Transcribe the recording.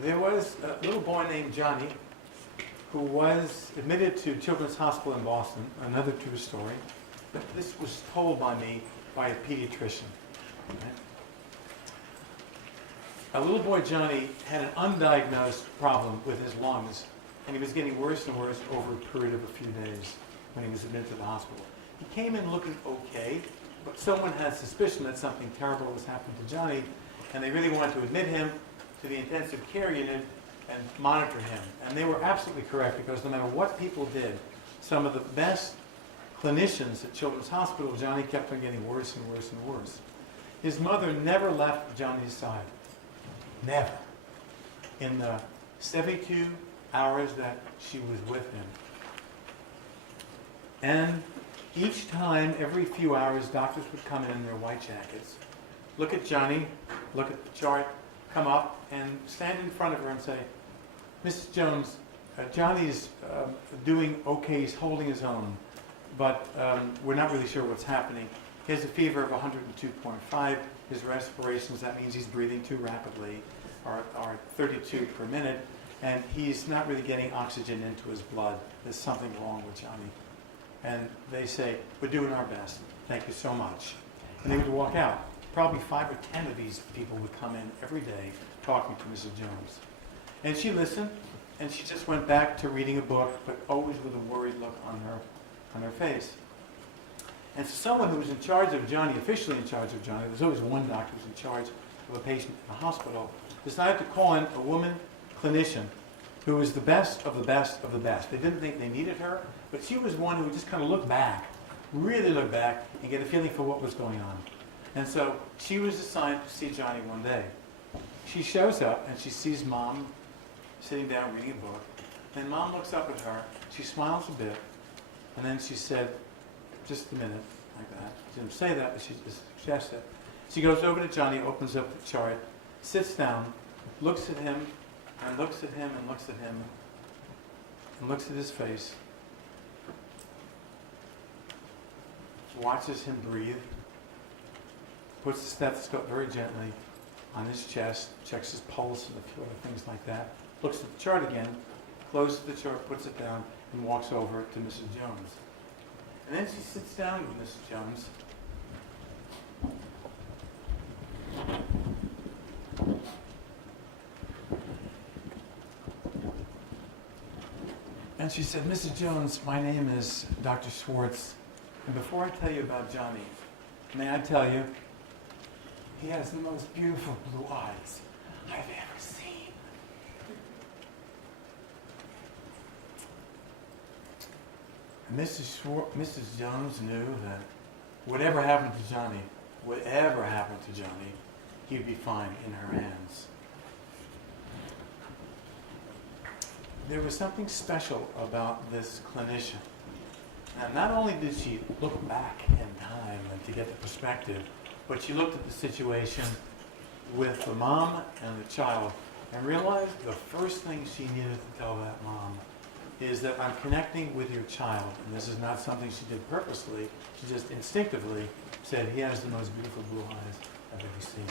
There was a little boy named Johnny who was admitted to Children's Hospital in Boston, another true story. But this was told by me by a pediatrician. Right? A little boy, Johnny, had an undiagnosed problem with his lungs, and he was getting worse and worse over a period of a few days when he was admitted to the hospital. He came in looking okay, but someone had suspicion that something terrible was happening to Johnny, and they really wanted to admit him to the intensive care unit and monitor him. And they were absolutely correct, because no matter what people did, some of the best clinicians at Children's Hospital, Johnny kept on getting worse and worse and worse. His mother never left Johnny's side. Never. In the 72 hours that she was with him. And each time, every few hours, doctors would come in their white jackets, look at Johnny, look at the chart, come up and stand in front of her and say, Mrs. Jones, Johnny's doing okay, he's holding his own, but we're not really sure what's happening. He has a fever of 102.5. His respirations, that means he's breathing too rapidly, are 32 per minute, and he's not really getting oxygen into his blood. There's something wrong with Johnny. And they say, we're doing our best. Thank you so much. And they would walk out. Probably 5 or 10 of these people would come in every day talking to Mrs. Jones. And she listened, and she just went back to reading a book, but always with a worried look on her face. And so someone who was in charge of Johnny, officially in charge of Johnny, there's always one doctor who's in charge of a patient in a hospital, decided to call in a woman clinician who was the best of the best of the best. They didn't think they needed her, but she was one who just kind of looked back, really looked back, and get a feeling for what was going on. And so she was assigned to see Johnny one day. She shows up, and she sees Mom sitting down reading a book. Then Mom looks up at her, she smiles a bit, and then she said, just a minute, like that. She didn't say that, but she just suggested it. She goes over to Johnny, opens up the chart, sits down, looks at him, and looks at him, and looks at him, and looks at his face, watches him breathe, puts the stethoscope very gently on his chest, checks his pulse and a few other things like that, looks at the chart again, closes the chart, puts it down, and walks over to Mrs. Jones. And then she sits down with Mrs. Jones. And she said, Mrs. Jones, my name is Dr. Schwartz. And before I tell you about Johnny, may I tell you, he has the most beautiful blue eyes I've ever seen. And Mrs. Jones knew that whatever happened to Johnny, he'd be fine in her hands. There was something special about this clinician. And not only did she look back in time and to get the perspective, but she looked at the situation with the mom and the child and realized the first thing she needed to tell that mom is that I'm connecting with your child. And this is not something she did purposely. She just instinctively said, he has the most beautiful blue eyes I've ever seen.